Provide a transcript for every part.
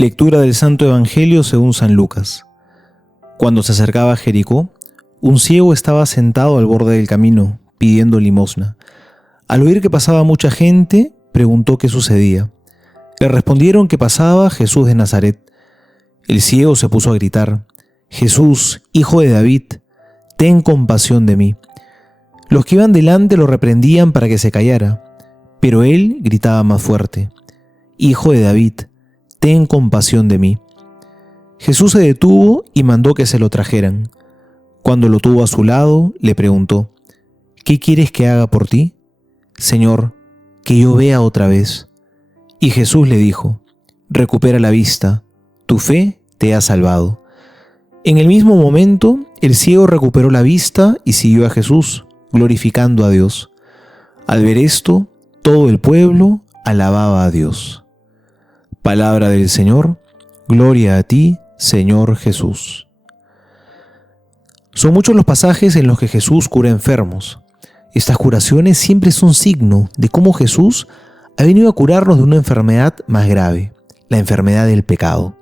Lectura del Santo Evangelio según San Lucas. Cuando se acercaba a Jericó, un ciego estaba sentado al borde del camino, pidiendo limosna. Al oír que pasaba mucha gente, preguntó qué sucedía. Le respondieron que pasaba Jesús de Nazaret. El ciego se puso a gritar: «Jesús, hijo de David, ten compasión de mí». Los que iban delante lo reprendían para que se callara, pero él gritaba más fuerte: «Hijo de David, ten compasión de mí». Jesús se detuvo y mandó que se lo trajeran. Cuando lo tuvo a su lado, le preguntó: «¿Qué quieres que haga por ti?» «Señor, que yo vea otra vez». Y Jesús le dijo: «Recupera la vista, tu fe te ha salvado». En el mismo momento, el ciego recuperó la vista y siguió a Jesús, glorificando a Dios. Al ver esto, todo el pueblo alababa a Dios. Palabra del Señor, gloria a ti, Señor Jesús. Son muchos los pasajes en los que Jesús cura enfermos. Estas curaciones siempre son signo de cómo Jesús ha venido a curarnos de una enfermedad más grave, la enfermedad del pecado.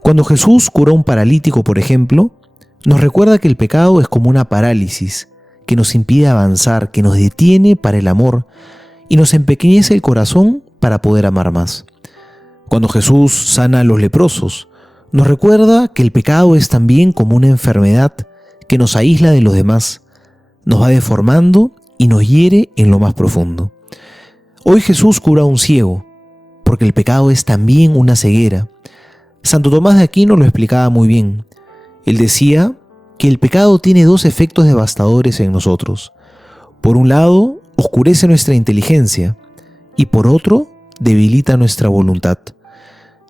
Cuando Jesús cura a un paralítico, por ejemplo, nos recuerda que el pecado es como una parálisis que nos impide avanzar, que nos detiene para el amor y nos empequeñece el corazón para poder amar más. Cuando Jesús sana a los leprosos, nos recuerda que el pecado es también como una enfermedad que nos aísla de los demás, nos va deformando y nos hiere en lo más profundo. Hoy Jesús cura a un ciego, porque el pecado es también una ceguera. Santo Tomás de Aquino lo explicaba muy bien. Él decía que el pecado tiene dos efectos devastadores en nosotros. Por un lado, oscurece nuestra inteligencia y por otro, debilita nuestra voluntad.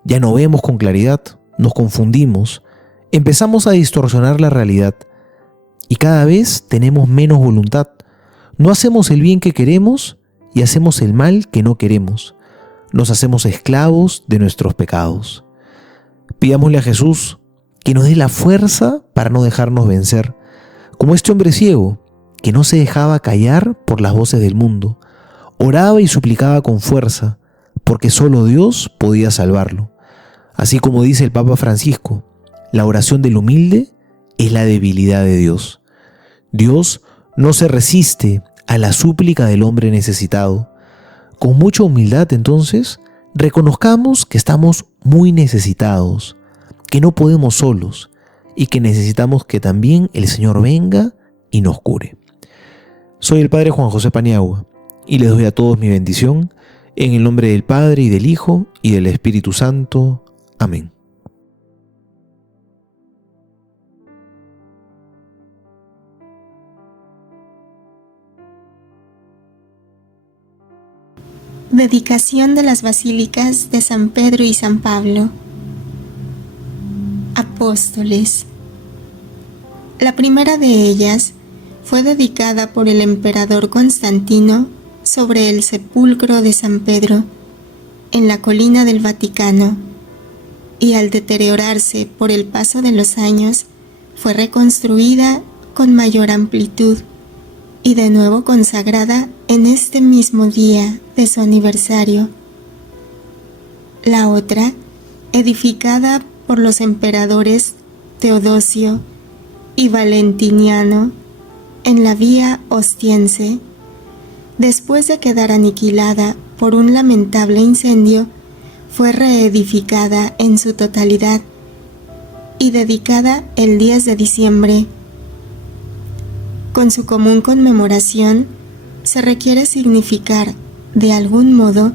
Ya no vemos con claridad, nos confundimos, empezamos a distorsionar la realidad y cada vez tenemos menos voluntad. No hacemos el bien que queremos y hacemos el mal que no queremos. Nos hacemos esclavos de nuestros pecados. Pidámosle a Jesús que nos dé la fuerza para no dejarnos vencer, como este hombre ciego que no se dejaba callar por las voces del mundo. Oraba y suplicaba con fuerza, porque solo Dios podía salvarlo. Así como dice el Papa Francisco, la oración del humilde es la debilidad de Dios. Dios no se resiste a la súplica del hombre necesitado. Con mucha humildad, entonces, reconozcamos que estamos muy necesitados, que no podemos solos y que necesitamos que también el Señor venga y nos cure. Soy el Padre Juan José Paniagua y les doy a todos mi bendición en el nombre del Padre y del Hijo y del Espíritu Santo. Amén. Dedicación de las basílicas de San Pedro y San Pablo. Apóstoles. La primera de ellas fue dedicada por el emperador Constantino sobre el sepulcro de San Pedro, en la colina del Vaticano, y al deteriorarse por el paso de los años, fue reconstruida con mayor amplitud y de nuevo consagrada en este mismo día de su aniversario. La otra, edificada por los emperadores Teodosio y Valentiniano en la Vía Ostiense, después de quedar aniquilada por un lamentable incendio, fue reedificada en su totalidad y dedicada el 10 de diciembre. Con su común conmemoración, se requiere significar, de algún modo,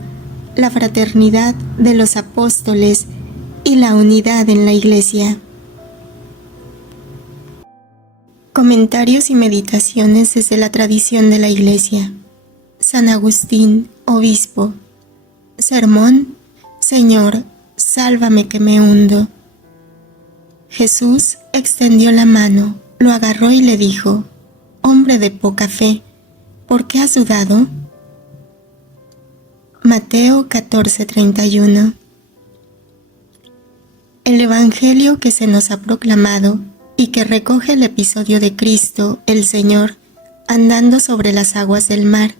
la fraternidad de los apóstoles y la unidad en la Iglesia. Comentarios y meditaciones desde la tradición de la Iglesia. San Agustín, obispo. Sermón: Señor, sálvame que me hundo. Jesús extendió la mano, lo agarró y le dijo: Hombre de poca fe, ¿por qué has dudado? Mateo 14:31. El Evangelio que se nos ha proclamado y que recoge el episodio de Cristo, el Señor, andando sobre las aguas del mar,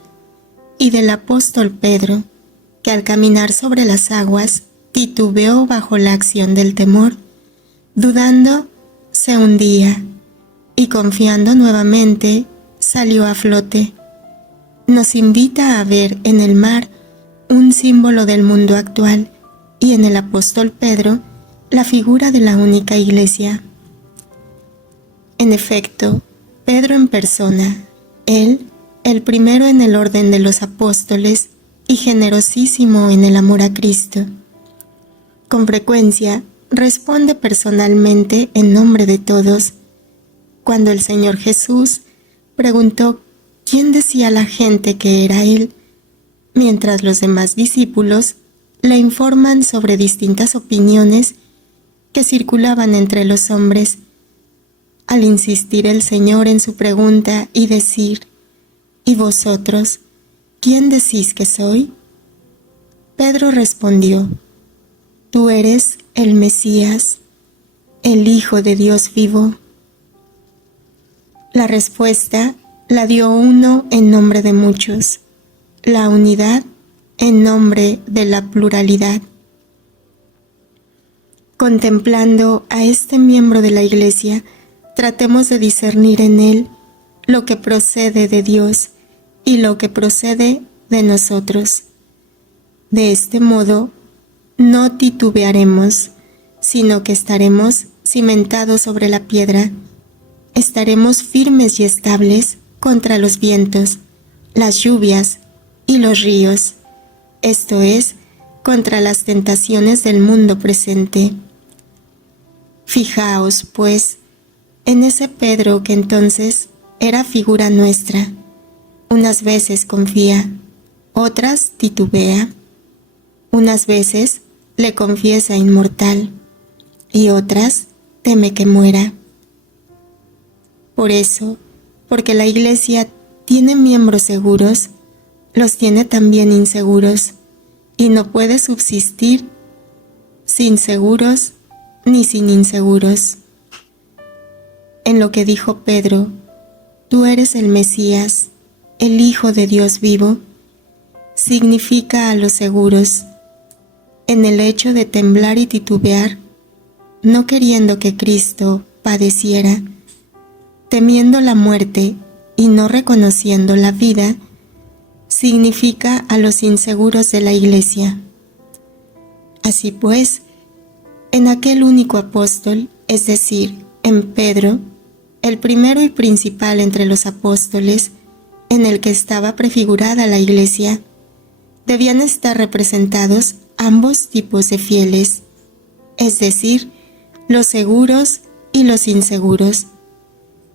y del apóstol Pedro, que al caminar sobre las aguas titubeó bajo la acción del temor, dudando, se hundía, y confiando nuevamente, salió a flote. Nos invita a ver en el mar un símbolo del mundo actual y en el apóstol Pedro la figura de la única iglesia. En efecto, Pedro en persona, él, el primero en el orden de los apóstoles y generosísimo en el amor a Cristo, con frecuencia responde personalmente en nombre de todos. Cuando el Señor Jesús preguntó quién decía la gente que era Él, mientras los demás discípulos le informan sobre distintas opiniones que circulaban entre los hombres. Al insistir el Señor en su pregunta y decir, ¿y vosotros, quién decís que soy? Pedro respondió, tú eres el Mesías, el Hijo de Dios vivo. La respuesta la dio uno en nombre de muchos, la unidad en nombre de la pluralidad. Contemplando a este miembro de la Iglesia, tratemos de discernir en él lo que procede de Dios y lo que procede de nosotros. De este modo, no titubearemos, sino que estaremos cimentados sobre la piedra. Estaremos firmes y estables contra los vientos, las lluvias y los ríos, esto es, contra las tentaciones del mundo presente. Fijaos, pues, en ese Pedro que entonces era figura nuestra. Unas veces confía, otras titubea. Unas veces le confiesa inmortal y otras teme que muera. Por eso, porque la Iglesia tiene miembros seguros, los tiene también inseguros, y no puede subsistir sin seguros ni sin inseguros. En lo que dijo Pedro, tú eres el Mesías, el Hijo de Dios vivo, significa a los seguros, en el hecho de temblar y titubear, no queriendo que Cristo padeciera, temiendo la muerte y no reconociendo la vida, significa a los inseguros de la Iglesia. Así pues, en aquel único apóstol, es decir, en Pedro, el primero y principal entre los apóstoles, en el que estaba prefigurada la Iglesia, debían estar representados ambos tipos de fieles, es decir, los seguros y los inseguros,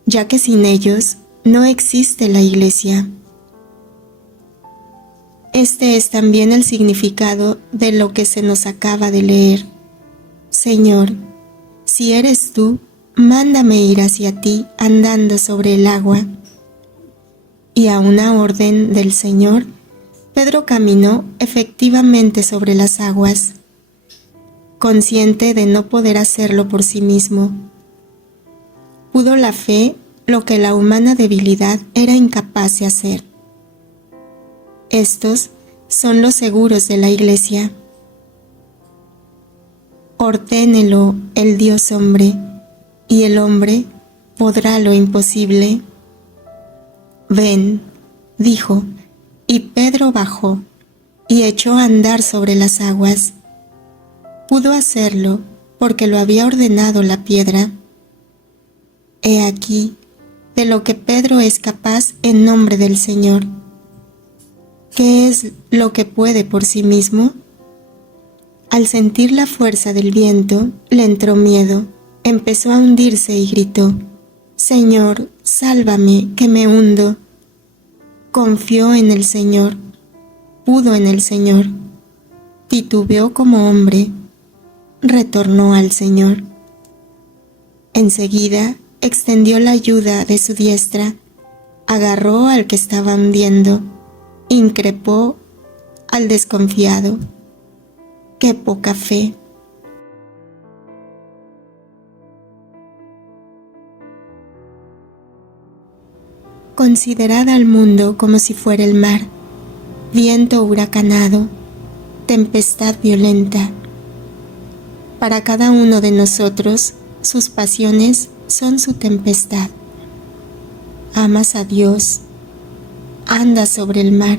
ya que sin ellos no existe la Iglesia. Este es también el significado de lo que se nos acaba de leer. Señor, si eres tú, mándame ir hacia ti andando sobre el agua. Y a una orden del Señor, Pedro caminó efectivamente sobre las aguas, consciente de no poder hacerlo por sí mismo. Pudo la fe lo que la humana debilidad era incapaz de hacer. Estos son los seguros de la Iglesia. Ordénelo el Dios hombre, y el hombre podrá lo imposible. Ven, dijo, y Pedro bajó y echó a andar sobre las aguas. Pudo hacerlo porque lo había ordenado la piedra. He aquí de lo que Pedro es capaz en nombre del Señor. ¿Qué es lo que puede por sí mismo? Al sentir la fuerza del viento, le entró miedo, empezó a hundirse y gritó, Señor, sálvame, que me hundo. Confió en el Señor, pudo en el Señor, titubeó como hombre, retornó al Señor. Enseguida extendió la ayuda de su diestra, agarró al que estaba hundiendo, increpó al desconfiado. ¡Qué poca fe! Considerad al mundo como si fuera el mar, viento huracanado, tempestad violenta, Para cada uno de nosotros, sus pasiones son su tempestad. Amas a Dios, andas sobre el mar,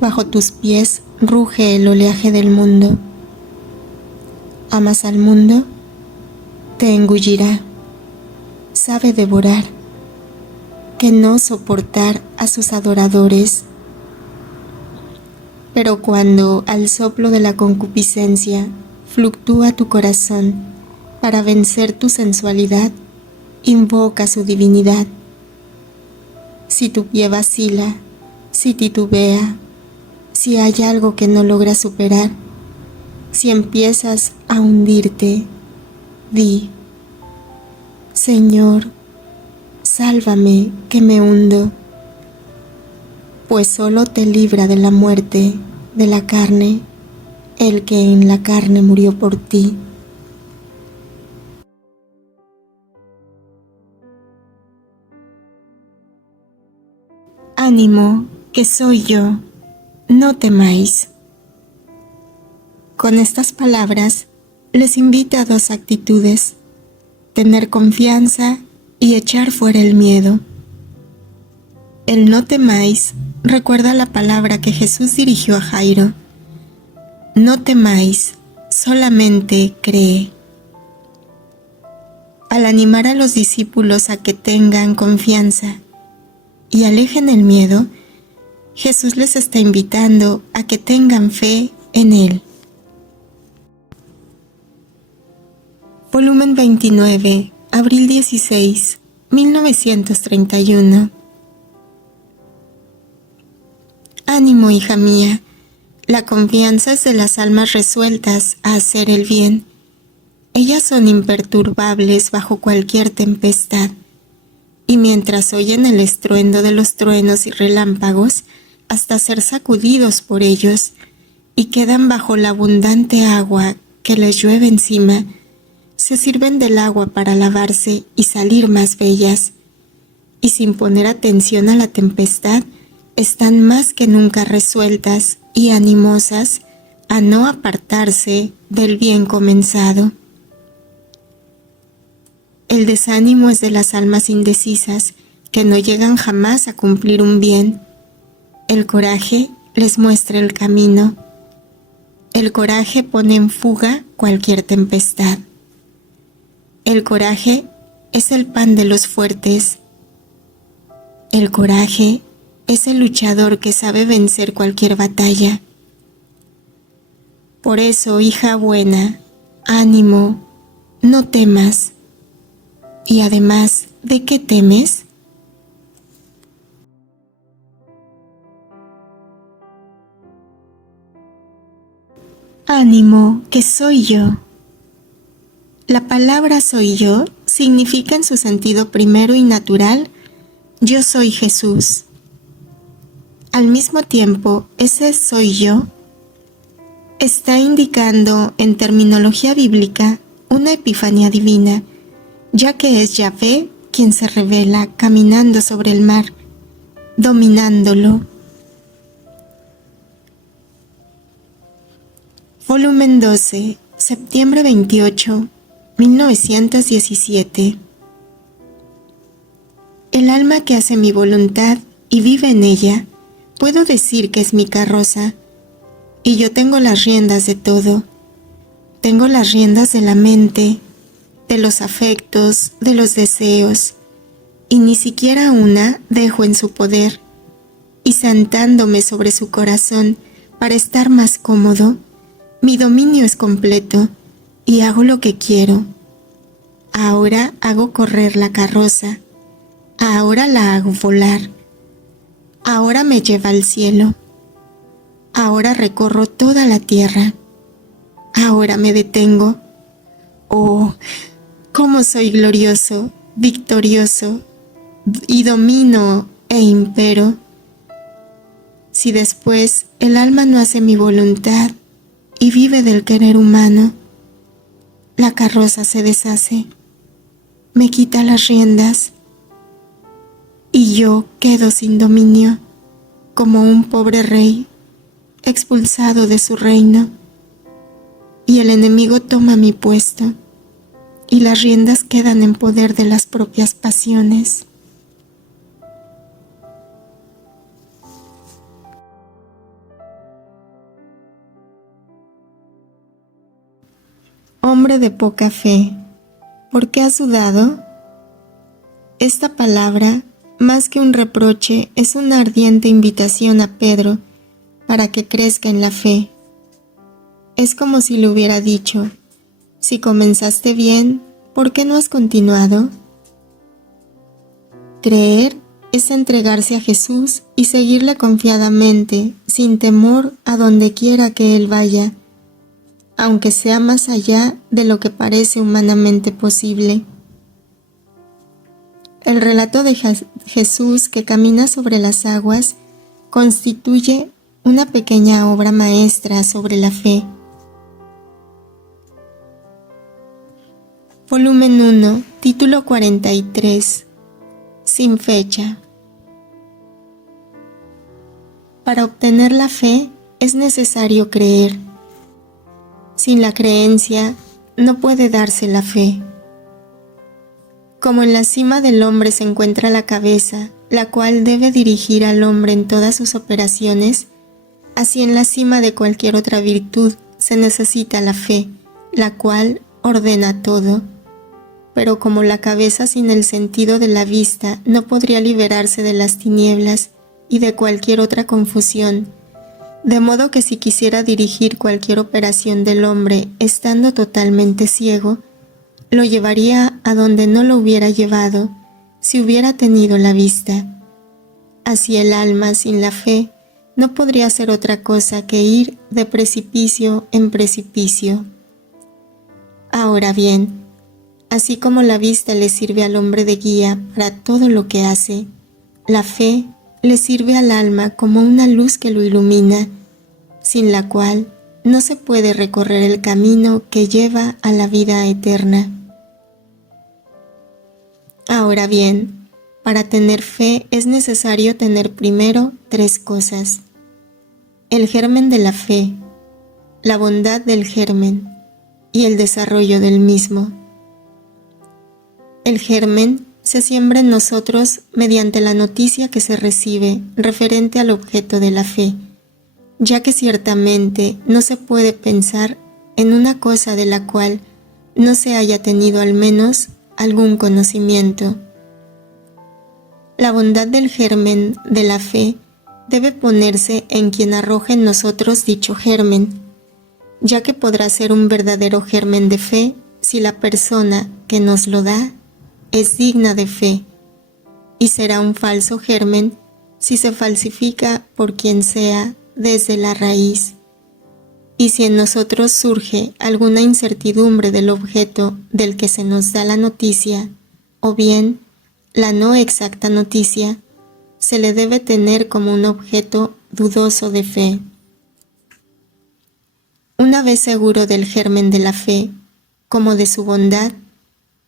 bajo tus pies ruge el oleaje del mundo. Amas al mundo, te engullirá, sabe devorar, que no soportar a sus adoradores. Pero cuando al soplo de la concupiscencia fluctúa tu corazón para vencer tu sensualidad, invoca su divinidad. Si tu pie vacila, si titubea, si hay algo que no logras superar, si empiezas a hundirte, di: Señor, sálvame que me hundo, pues solo te libra de la muerte de la carne el que en la carne murió por ti. Ánimo, que soy yo, no temáis. Con estas palabras les invita a dos actitudes: tener confianza y echar fuera el miedo. El no temáis recuerda la palabra que Jesús dirigió a Jairo: no temáis, solamente cree. Al animar a los discípulos a que tengan confianza y alejen el miedo, Jesús les está invitando a que tengan fe en Él. Volumen 29, abril 16, 1931. Ánimo, hija mía, la confianza es de las almas resueltas a hacer el bien. Ellas son imperturbables bajo cualquier tempestad, y mientras oyen el estruendo de los truenos y relámpagos, hasta ser sacudidos por ellos, y quedan bajo la abundante agua que les llueve encima, se sirven del agua para lavarse y salir más bellas, y sin poner atención a la tempestad, están más que nunca resueltas y animosas a no apartarse del bien comenzado. El desánimo es de las almas indecisas que no llegan jamás a cumplir un bien. El coraje les muestra el camino. El coraje pone en fuga cualquier tempestad. El coraje es el pan de los fuertes. El coraje es el luchador que sabe vencer cualquier batalla. Por eso, hija buena, ánimo, no temas. Y además, ¿de qué temes? Ánimo, que soy yo. La palabra soy yo significa en su sentido primero y natural: yo soy Jesús. Al mismo tiempo, ese soy yo está indicando en terminología bíblica una epifanía divina, ya que es Yahvé quien se revela caminando sobre el mar, dominándolo. Volumen 12, septiembre 28, 1917. El alma que hace mi voluntad y vive en ella, puedo decir que es mi carroza, y yo tengo las riendas de todo. Tengo las riendas de la mente, de los afectos, de los deseos, y ni siquiera una dejo en su poder, y sentándome sobre su corazón para estar más cómodo, mi dominio es completo, y hago lo que quiero. Ahora hago correr la carroza, ahora la hago volar, ahora me lleva al cielo, ahora recorro toda la tierra, ahora me detengo. Oh, cómo soy glorioso, victorioso, y domino e impero. Si después el alma no hace mi voluntad y vive del querer humano, la carroza se deshace, me quita las riendas, y yo quedo sin dominio, como un pobre rey expulsado de su reino. y el enemigo toma mi puesto, y las riendas quedan en poder de las propias pasiones. Hombre de poca fe, ¿por qué has dudado? Esta palabra, más que un reproche, es una ardiente invitación a Pedro para que crezca en la fe. Es como si le hubiera dicho: si comenzaste bien, ¿por qué no has continuado? Creer es entregarse a Jesús y seguirle confiadamente, sin temor, a donde quiera que Él vaya, aunque sea más allá de lo que parece humanamente posible. El relato de Jesús que camina sobre las aguas constituye una pequeña obra maestra sobre la fe. Volumen 1, título 43, sin fecha. Para obtener la fe es necesario creer. Sin la creencia no puede darse la fe. Como en la cima del hombre se encuentra la cabeza, la cual debe dirigir al hombre en todas sus operaciones, así en la cima de cualquier otra virtud se necesita la fe, la cual ordena todo. Pero como la cabeza sin el sentido de la vista no podría liberarse de las tinieblas y de cualquier otra confusión, de modo que si quisiera dirigir cualquier operación del hombre estando totalmente ciego, lo llevaría a donde no lo hubiera llevado si hubiera tenido la vista. Así el alma sin la fe no podría hacer otra cosa que ir de precipicio en precipicio. Ahora bien, así como la vista le sirve al hombre de guía para todo lo que hace, la fe le sirve al alma como una luz que lo ilumina, sin la cual no se puede recorrer el camino que lleva a la vida eterna. Ahora bien, para tener fe es necesario tener primero 3 cosas: el germen de la fe, la bondad del germen y el desarrollo del mismo. El germen se siembra en nosotros mediante la noticia que se recibe referente al objeto de la fe, ya que ciertamente no se puede pensar en una cosa de la cual no se haya tenido al menos algún conocimiento. La bondad del germen de la fe debe ponerse en quien arroje en nosotros dicho germen, ya que podrá ser un verdadero germen de fe si la persona que nos lo da es digna de fe, y será un falso germen si se falsifica por quien sea desde la raíz. Y si en nosotros surge alguna incertidumbre del objeto del que se nos da la noticia, o bien la no exacta noticia, se le debe tener como un objeto dudoso de fe. Una vez seguro del germen de la fe, como de su bondad,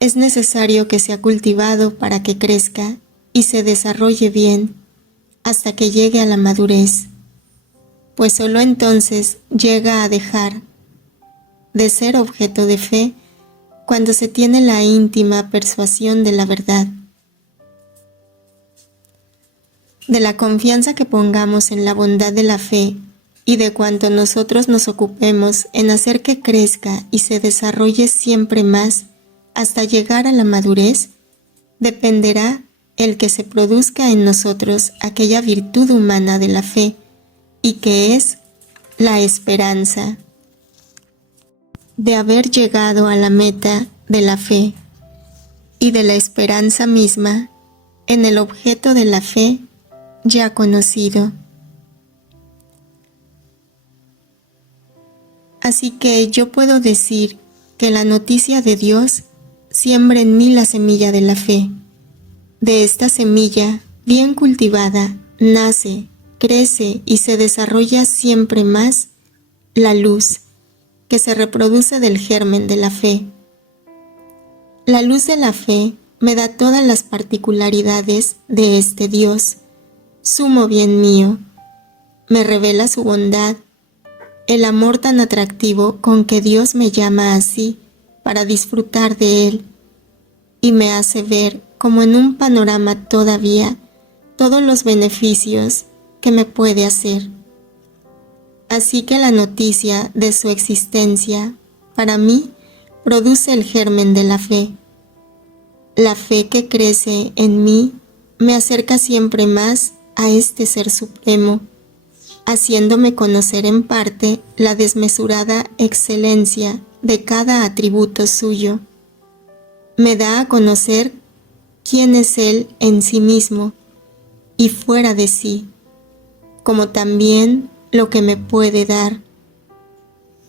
es necesario que sea cultivado para que crezca y se desarrolle bien hasta que llegue a la madurez, pues solo entonces llega a dejar de ser objeto de fe cuando se tiene la íntima persuasión de la verdad. De la confianza que pongamos en la bondad de la fe y de cuanto nosotros nos ocupemos en hacer que crezca y se desarrolle siempre más hasta llegar a la madurez, dependerá el que se produzca en nosotros aquella virtud humana de la fe, y que es la esperanza de haber llegado a la meta de la fe, y de la esperanza misma en el objeto de la fe ya conocido. Así que yo puedo decir que la noticia de Dios siembra en mí la semilla de la fe. De esta semilla, bien cultivada, nace, crece y se desarrolla siempre más la luz, que se reproduce del germen de la fe. La luz de la fe me da todas las particularidades de este Dios, sumo bien mío, me revela su bondad, el amor tan atractivo con que Dios me llama así para disfrutar de Él, y me hace ver como en un panorama todavía todos los beneficios que me puede hacer. Así que la noticia de su existencia, para mí, produce el germen de la fe. La fe que crece en mí me acerca siempre más a este Ser Supremo, haciéndome conocer en parte la desmesurada excelencia de cada atributo suyo. Me da a conocer quién es Él en sí mismo y fuera de sí, como también lo que me puede dar.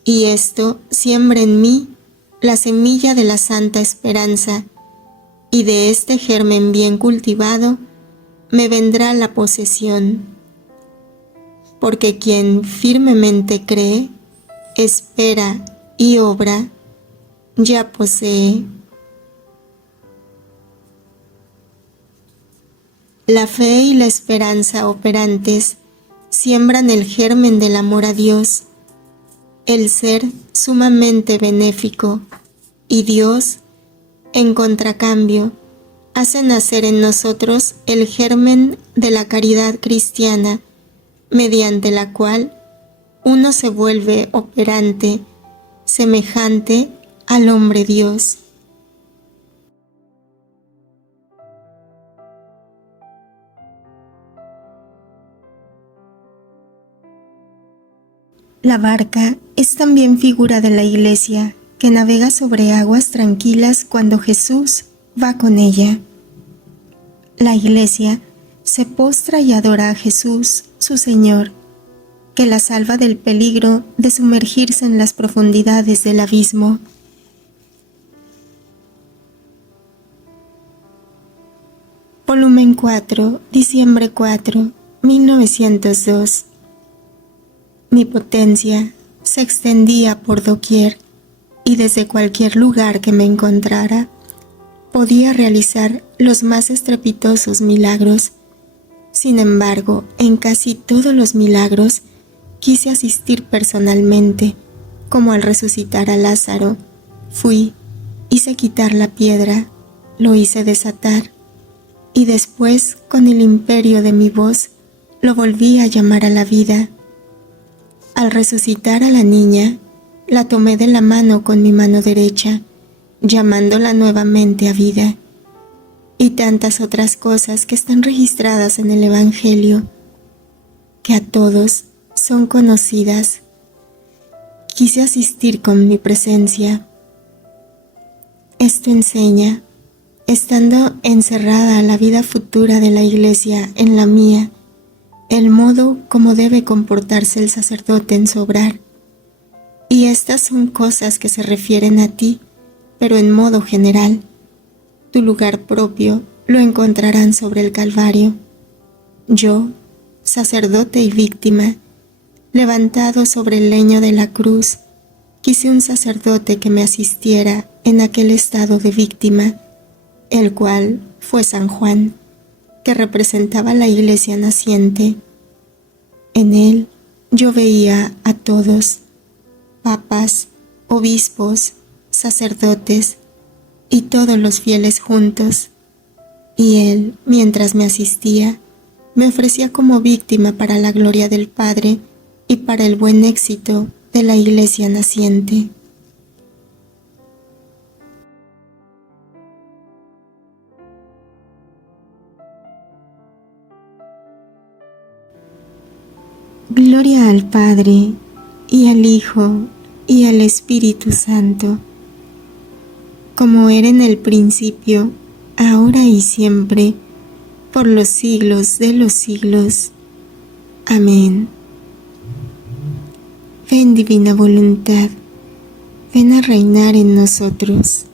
Y esto siembra en mí la semilla de la santa esperanza, y de este germen bien cultivado me vendrá la posesión. Porque quien firmemente cree, espera y obra, ya posee. La fe y la esperanza operantes siembran el germen del amor a Dios, el ser sumamente benéfico, y Dios, en contracambio, hace nacer en nosotros el germen de la caridad cristiana, mediante la cual uno se vuelve operante, semejante al hombre Dios. La barca es también figura de la Iglesia, que navega sobre aguas tranquilas cuando Jesús va con ella. La Iglesia se postra y adora a Jesús, su Señor, que la salva del peligro de sumergirse en las profundidades del abismo. Volumen 4, diciembre 4, 1902. Mi potencia se extendía por doquier, y desde cualquier lugar que me encontrara, podía realizar los más estrepitosos milagros. Sin embargo, en casi todos los milagros quise asistir personalmente, como al resucitar a Lázaro. Fui, hice quitar la piedra, lo hice desatar, y después, con el imperio de mi voz, lo volví a llamar a la vida. Al resucitar a la niña, la tomé de la mano con mi mano derecha, llamándola nuevamente a vida, y tantas otras cosas que están registradas en el Evangelio, que a todos son conocidas. Quise asistir con mi presencia. Esto enseña, estando encerrada a la vida futura de la Iglesia en la mía, el modo como debe comportarse el sacerdote en su obrar. Y estas son cosas que se refieren a ti, pero en modo general. Tu lugar propio lo encontrarán sobre el Calvario. Yo, sacerdote y víctima, levantado sobre el leño de la cruz, quise un sacerdote que me asistiera en aquel estado de víctima, el cual fue San Juan, que representaba la Iglesia naciente. En él yo veía a todos, papas, obispos, sacerdotes y todos los fieles juntos, y él, mientras me asistía, me ofrecía como víctima para la gloria del Padre y para el buen éxito de la Iglesia naciente. Gloria al Padre, y al Hijo, y al Espíritu Santo, como era en el principio, ahora y siempre, por los siglos de los siglos. Amén. Ven, divina voluntad, ven a reinar en nosotros.